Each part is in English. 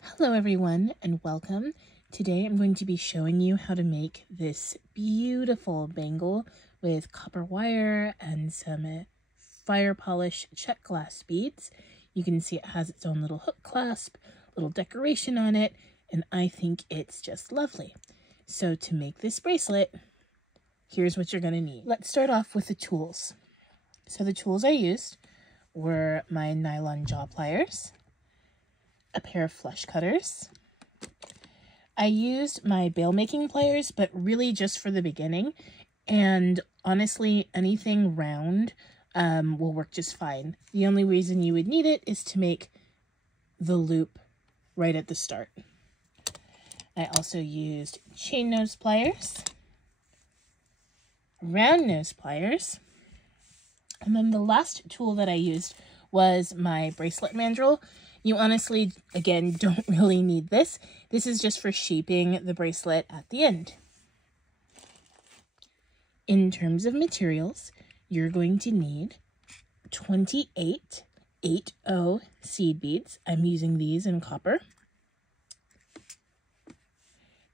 Hello everyone and welcome. Today I'm going to be showing you how to make this beautiful bangle with copper wire and some fire polish Czech glass beads. You can see it has its own little hook clasp, little decoration on it, and I think it's just lovely. So to make this bracelet, here's what you're going to need. Let's start off with the tools. So the tools I used were my nylon jaw pliers, a pair of flush cutters. I used my bail making pliers, but really just for the beginning, and honestly anything round will work just fine. The only reason you would need it is to make the loop right at the start. I also used chain nose pliers, round nose pliers, and then the last tool that I used was my bracelet mandrel. You honestly, again, don't really need this. This is just for shaping the bracelet at the end. In terms of materials, you're going to need 28 8/0 seed beads. I'm using these in copper.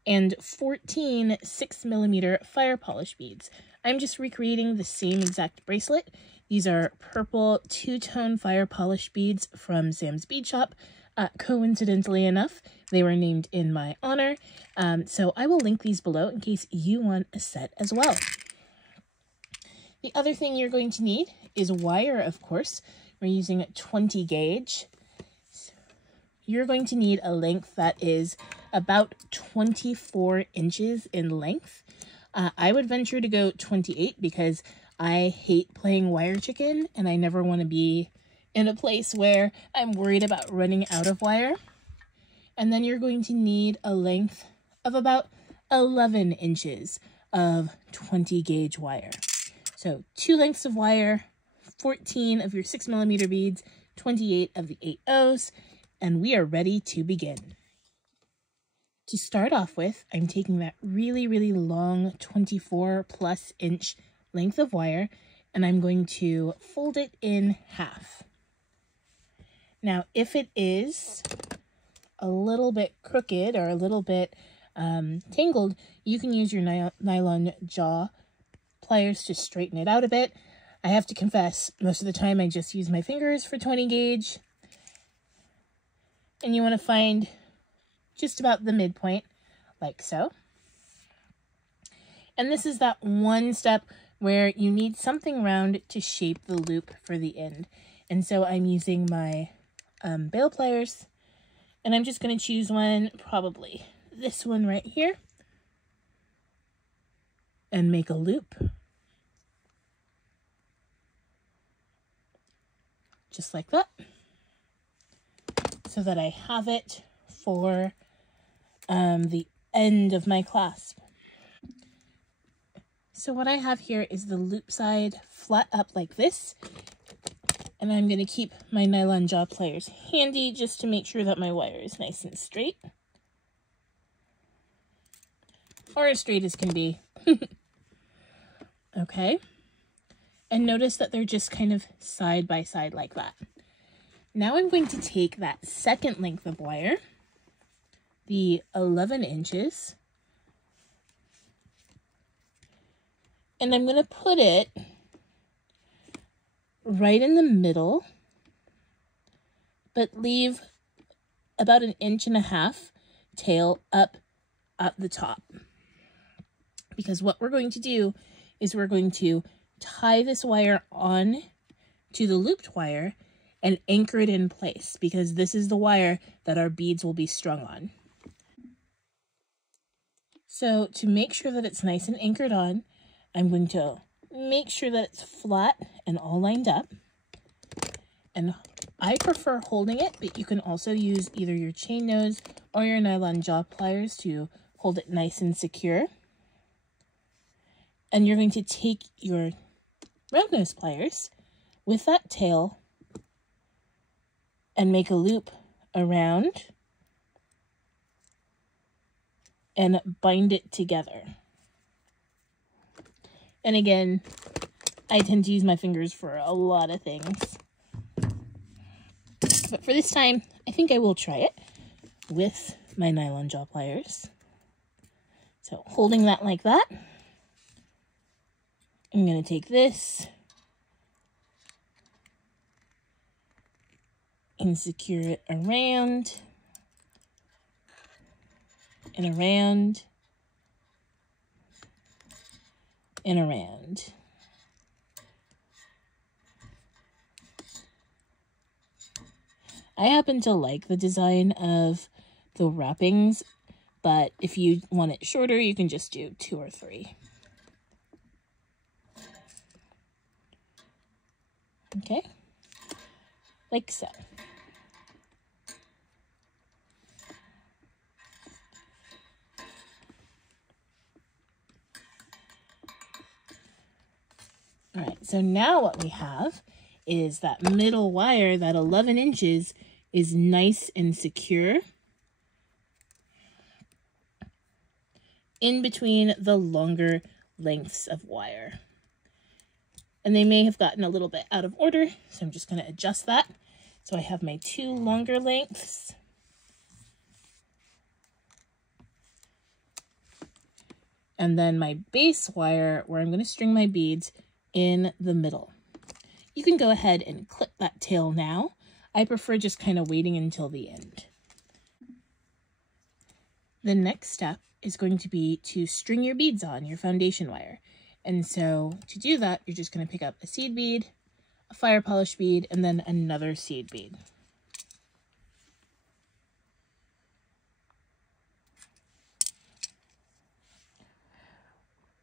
And 14 6mm fire polish beads. I'm just recreating the same exact bracelet. These are purple two-tone fire polish beads from Sam's Bead Shop. Coincidentally enough, they were named in my honor. So I will link these below in case you want a set as well. The other thing you're going to need is wire, of course. We're using a 20 gauge. You're going to need a length that is about 24 inches in length. I would venture to go 28 because I hate playing wire chicken and I never want to be in a place where I'm worried about running out of wire. And then you're going to need a length of about 11 inches of 20 gauge wire. So 2 lengths of wire, 14 of your 6mm beads, 28 of the 8/0s, and we are ready to begin. To start off with, I'm taking that really long 24+ inch length of wire and I'm going to fold it in half. Now, if it is a little bit crooked or a little bit tangled, you can use your nylon jaw pliers to straighten it out a bit. I have to confess, most of the time I just use my fingers for 20 gauge. And you want to find just about the midpoint, like so. And this is that one step where you need something round to shape the loop for the end. And so I'm using my bail pliers, and I'm just going to choose one, probably this one right here, and make a loop. Just like that. So that I have it for the end of my clasp. So what I have here is the loop side flat up like this, and I'm going to keep my nylon jaw pliers handy just to make sure that my wire is nice and straight, or as straight as can be. Okay, and notice that they're just kind of side by side like that. Now I'm going to take that second length of wire, the 11 inches, and I'm going to put it right in the middle, but leave about 1.5 inches tail up at the top. Because what we're going to do is we're going to tie this wire on to the looped wire and anchor it in place, because this is the wire that our beads will be strung on. So to make sure that it's nice and anchored on, I'm going to make sure that it's flat and all lined up. And I prefer holding it, but you can also use either your chain nose or your nylon jaw pliers to hold it nice and secure. And you're going to take your round nose pliers with that tail and make a loop around and bind it together. And again, I tend to use my fingers for a lot of things. But for this time, I think I will try it. with my nylon jaw pliers. So holding that like that, I'm going to take this and secure it around and around and around. I happen to like the design of the wrappings, but if you want it shorter, you can just do 2 or 3. Okay, like so. All right, so now what we have is that middle wire, that 11 inches, is nice and secure in between the longer lengths of wire. And they may have gotten a little bit out of order, so I'm just going to adjust that. So I have my 2 longer lengths. And then my base wire, where I'm going to string my beads in the middle. You can go ahead and clip that tail now. I prefer just kind of waiting until the end. The next step is going to be to string your beads on your foundation wire. And so to do that, you're just going to pick up a seed bead, a fire polish bead, and then another seed bead.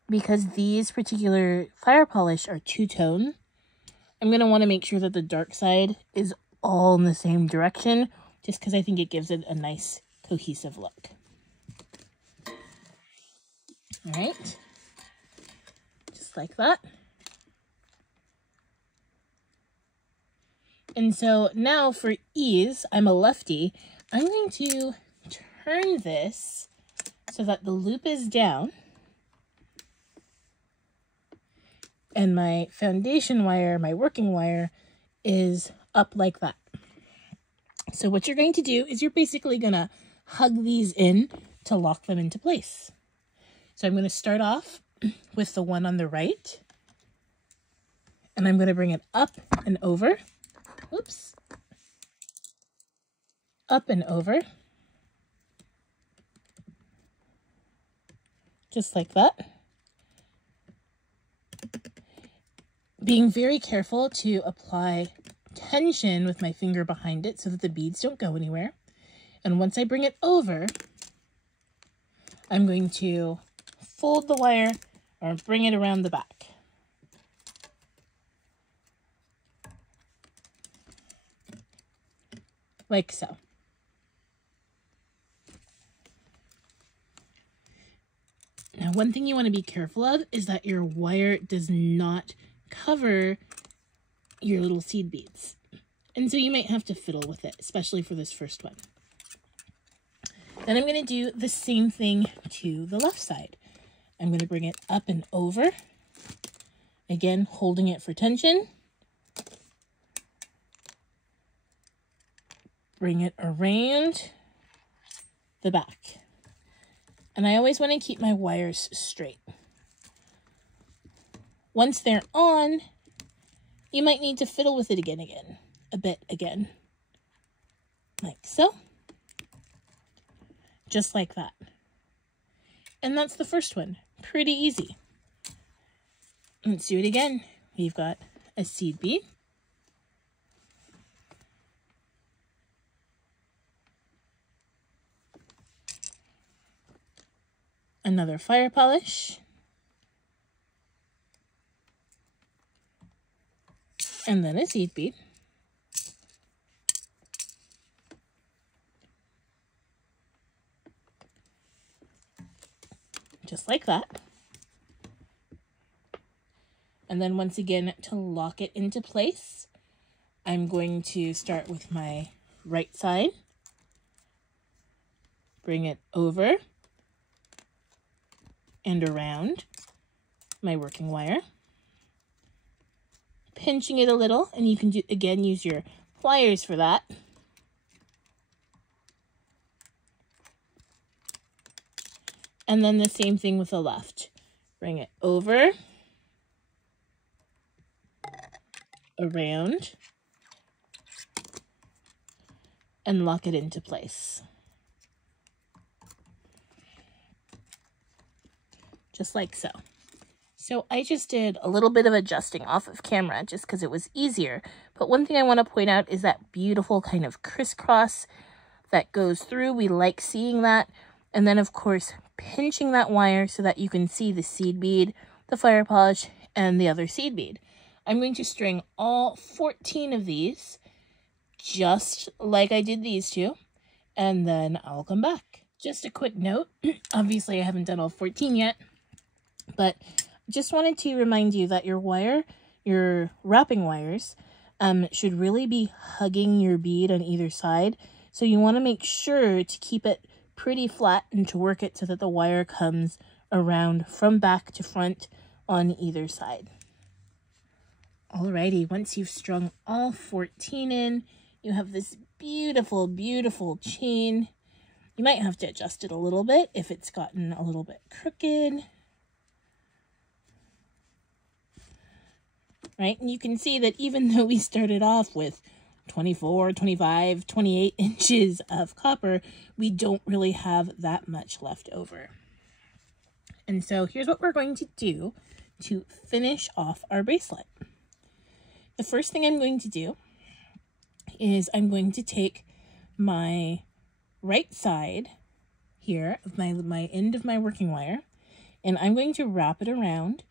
Because these particular fire polish are two-tone, I'm going to want to make sure that the dark side is all in the same direction, just because I think it gives it a nice cohesive look. All right, just like that. And so now for ease, I'm a lefty, I'm going to turn this so that the loop is down and my foundation wire, my working wire, is up like that. So what you're going to do is you're basically going to hug these in to lock them into place. So I'm going to start off with the one on the right, and I'm going to bring it up and over. Whoops. Up and over. Just like that. Being very careful to apply tension with my finger behind it so that the beads don't go anywhere. And once I bring it over, I'm going to fold the wire or bring it around the back. Like so. Now, one thing you want to be careful of is that your wire does not cover your little seed beads. And so you might have to fiddle with it, especially for this first one. Then I'm going to do the same thing to the left side. I'm going to bring it up and over. Again, holding it for tension. Bring it around the back. And I always want to keep my wires straight. Once they're on, you might need to fiddle with it a bit again. Like so. Just like that. And that's the first one. Pretty easy. Let's do it again. We've got a seed bead. Another fire polish. And then a seed bead. Just like that. And then once again, to lock it into place, I'm going to start with my right side. Bring it over and around my working wire. Pinching it a little, and you can again use your pliers for that. And then the same thing with the left. Bring it over, around, and lock it into place. Just like so. So I just did a little bit of adjusting off of camera just because it was easier. But one thing I want to point out is that beautiful kind of crisscross that goes through. We like seeing that. And then, of course, pinching that wire so that you can see the seed bead, the fire polish, and the other seed bead. I'm going to string all 14 of these, just like I did these two, and then I'll come back. Just a quick note, obviously I haven't done all 14 yet, but just wanted to remind you that your wrapping wires, should really be hugging your bead on either side. So you want to make sure to keep it pretty flat and to work it so that the wire comes around from back to front on either side. Alrighty, once you've strung all 14 in, you have this beautiful, beautiful chain. You might have to adjust it a little bit if it's gotten a little bit crooked. Right, and you can see that even though we started off with 24, 25, 28 inches of copper, we don't really have that much left over. And so here's what we're going to do to finish off our bracelet. The first thing I'm going to do is I'm going to take my right side here of my end of my working wire, and I'm going to wrap it around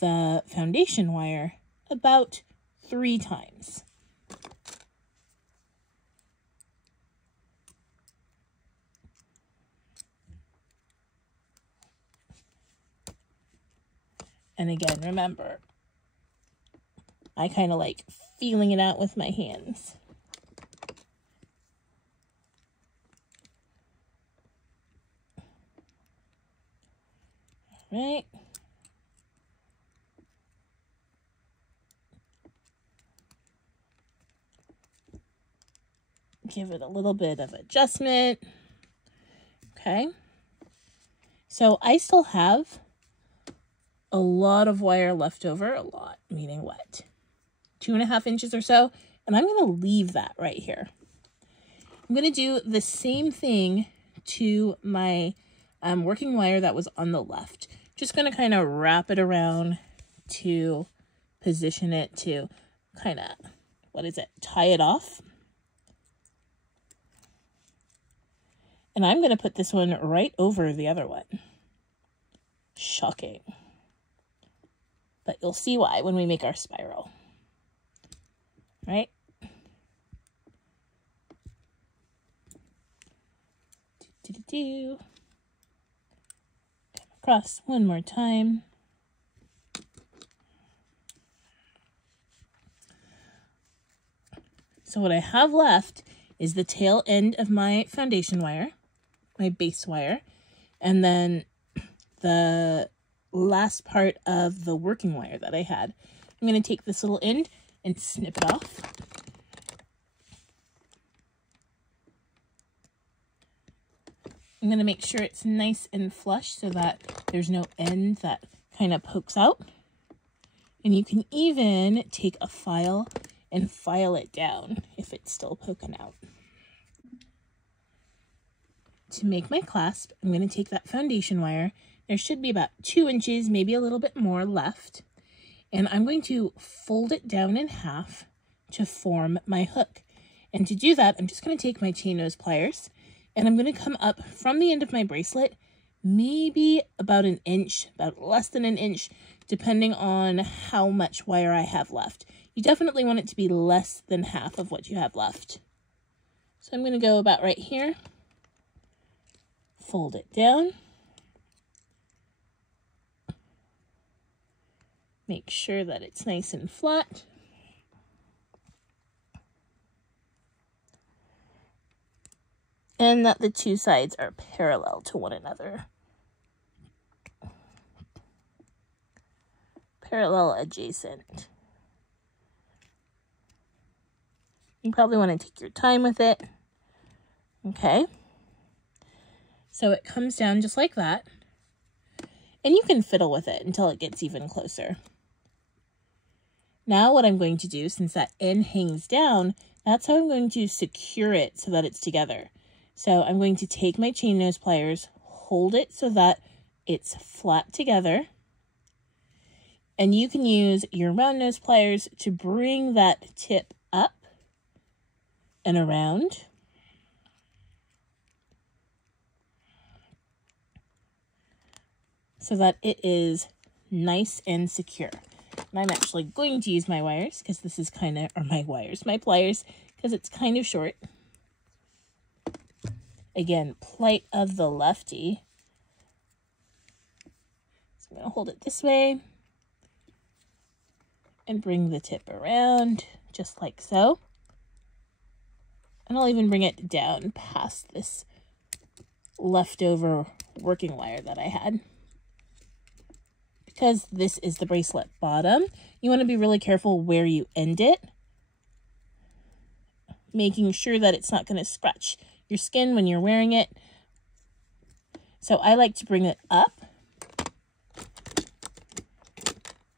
the foundation wire about 3 times. And again, remember, I kind of like feeling it out with my hands. All right. Give it a little bit of adjustment. Okay. So I still have a lot of wire left over, a lot, meaning what? 2.5 inches or so, and I'm going to leave that right here. I'm going to do the same thing to my working wire that was on the left. Just going to kind of wrap it around to position it to kind of, tie it off. And I'm going to put this one right over the other one. Shocking. But you'll see why when we make our spiral. Right? Come across one more time. So what I have left is the tail end of my foundation wire, my base wire, and then the last part of the working wire that I had. I'm going to take this little end and snip it off. I'm going to make sure it's nice and flush so that there's no end that kind of pokes out. And you can even take a file and file it down if it's still poking out. To make my clasp, I'm going to take that foundation wire. There should be about 2 inches, maybe a little bit more left. And I'm going to fold it down in half to form my hook. And to do that, I'm just going to take my chain nose pliers and I'm going to come up from the end of my bracelet, maybe about 1 inch, about less than 1 inch, depending on how much wire I have left. You definitely want it to be less than half of what you have left. So I'm going to go about right here, fold it down. Make sure that it's nice and flat. And that the 2 sides are parallel to one another. Parallel adjacent. You probably want to take your time with it. Okay. So it comes down just like that. And you can fiddle with it until it gets even closer. Now what I'm going to do, since that end hangs down, that's how I'm going to secure it so that it's together. So I'm going to take my chain nose pliers, hold it so that it's flat together. And you can use your round nose pliers to bring that tip up and around. So that it is nice and secure. And I'm actually going to use my wires because this is kind of, or my pliers, because it's kind of short. Again, plight of the lefty. So I'm going to hold it this way and bring the tip around just like so. And I'll even bring it down past this leftover working wire that I had. Because this is the bracelet bottom, you want to be really careful where you end it, making sure that it's not going to scratch your skin when you're wearing it. So I like to bring it up,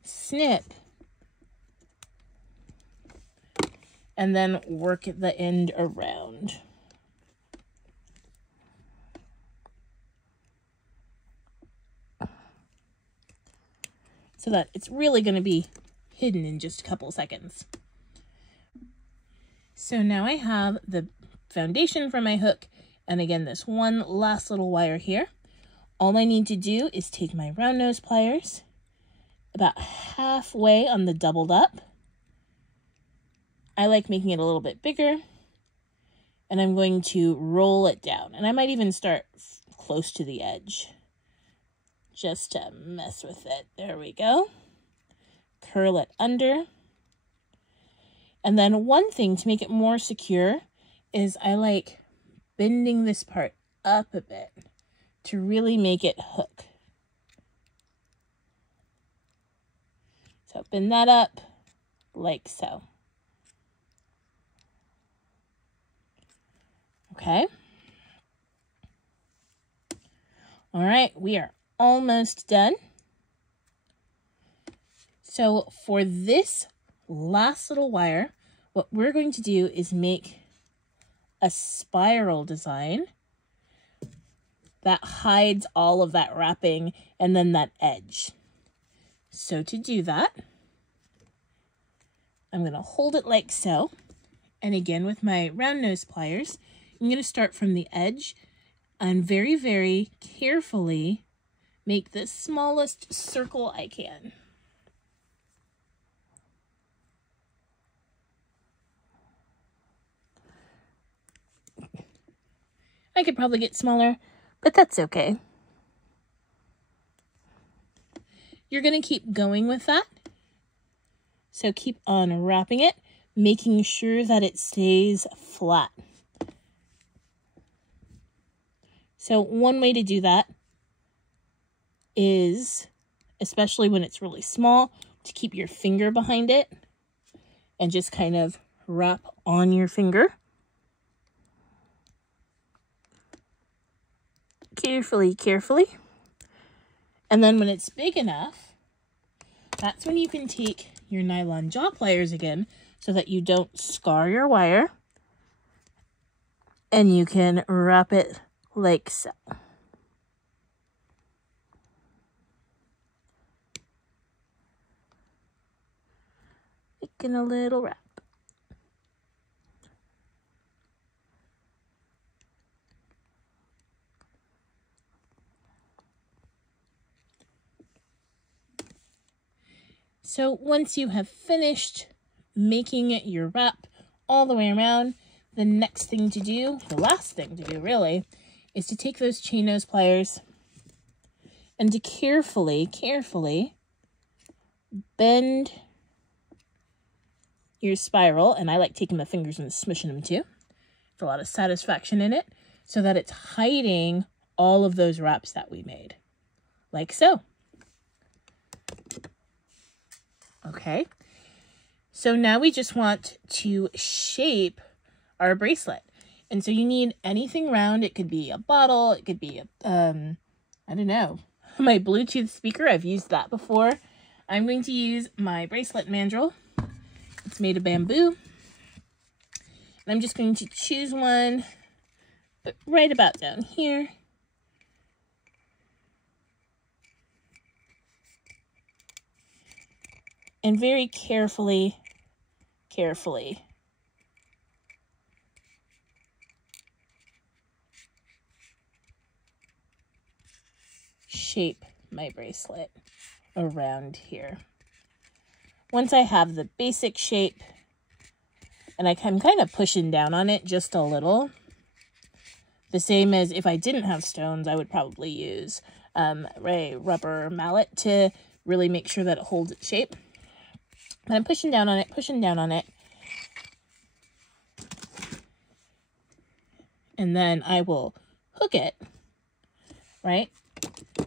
snip, and then work the end around. So that it's really going to be hidden in just a couple seconds. So now I have the foundation for my hook, and again this one last little wire here. All I need to do is take my round nose pliers about halfway on the doubled up. I like making it a little bit bigger, and I'm going to roll it down, and I might even start close to the edge just to mess with it. There we go. Curl it under. And then one thing to make it more secure is I like bending this part up a bit to really make it hook. So bend that up like so. Okay. All right, we are almost done. So for this last little wire, what we're going to do is make a spiral design that hides all of that wrapping and then that edge. So to do that, I'm going to hold it like so. And again, with my round nose pliers, I'm going to start from the edge and very, very carefully make the smallest circle I can. I could probably get smaller, but that's okay. You're going to keep going with that. So keep on wrapping it, making sure that it stays flat. So one way to do that is, especially when it's really small, to keep your finger behind it and just kind of wrap on your finger. Carefully, carefully. And then when it's big enough, that's when you can take your nylon jaw pliers again so that you don't scar your wire. And you can wrap it like so. Making a little wrap. So once you have finished making your wrap all the way around, the next thing to do, the last thing to do really, is to take those chain nose pliers and to carefully bend your spiral, and I like taking my fingers and smishing them too. There's a lot of satisfaction in it, so that it's hiding all of those wraps that we made, like so. Okay, so now we just want to shape our bracelet. And so you need anything round. It could be a bottle, it could be a, I don't know, my Bluetooth speaker. I've used that before. I'm going to use my bracelet mandrel. It's made of bamboo. And I'm just going to choose one, but right about down here. And very carefully shape my bracelet around here. Once I have the basic shape, and I'm kind of pushing down on it just a little, the same as if I didn't have stones, I would probably use a rubber mallet to really make sure that it holds its shape. And I'm pushing down on it, and then I will hook it, right?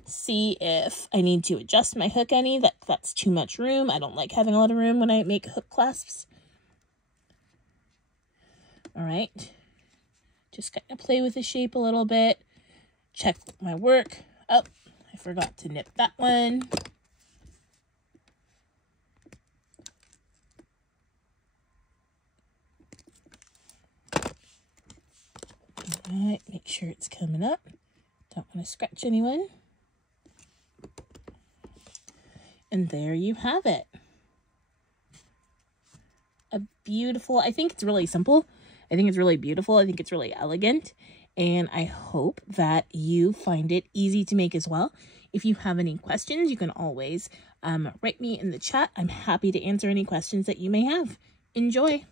See if I need to adjust my hook any. That's too much room. I don't like having a lot of room when I make hook clasps. All right. Just kind of play with the shape a little bit. Check my work. Oh, I forgot to nip that one. All right, make sure it's coming up. Don't want to scratch anyone. And there you have it. A beautiful, I think it's really simple. I think it's really beautiful. I think it's really elegant. And I hope that you find it easy to make as well. If you have any questions, you can always write me in the chat. I'm happy to answer any questions that you may have. Enjoy.